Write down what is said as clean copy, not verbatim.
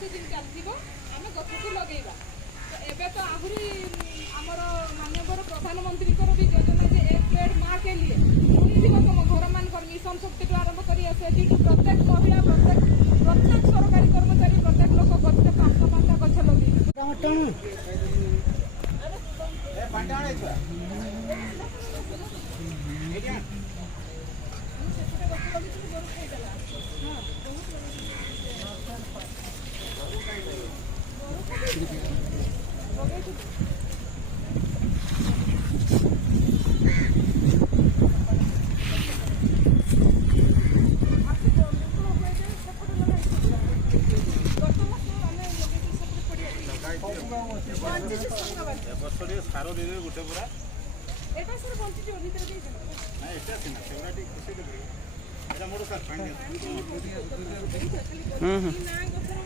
दिन चलती आम गछ को लगेगा तो एबे तो आहरी आमर माननीय प्रधानमंत्री भी योजना जे एक पेड़ माँ के लिए तुम घर मान मिशन शक्ति आरंभ कर प्रत्येक महिला प्रत्येक सरकारी कर्मचारी प्रत्येक लोक गछ 5 गछ लगे सार दे गोटे पूरा एटा सर बंची भीतर दे ना एटा सिना सेवरा ठीक किसे दे एटा मोर सर पानी ना गछर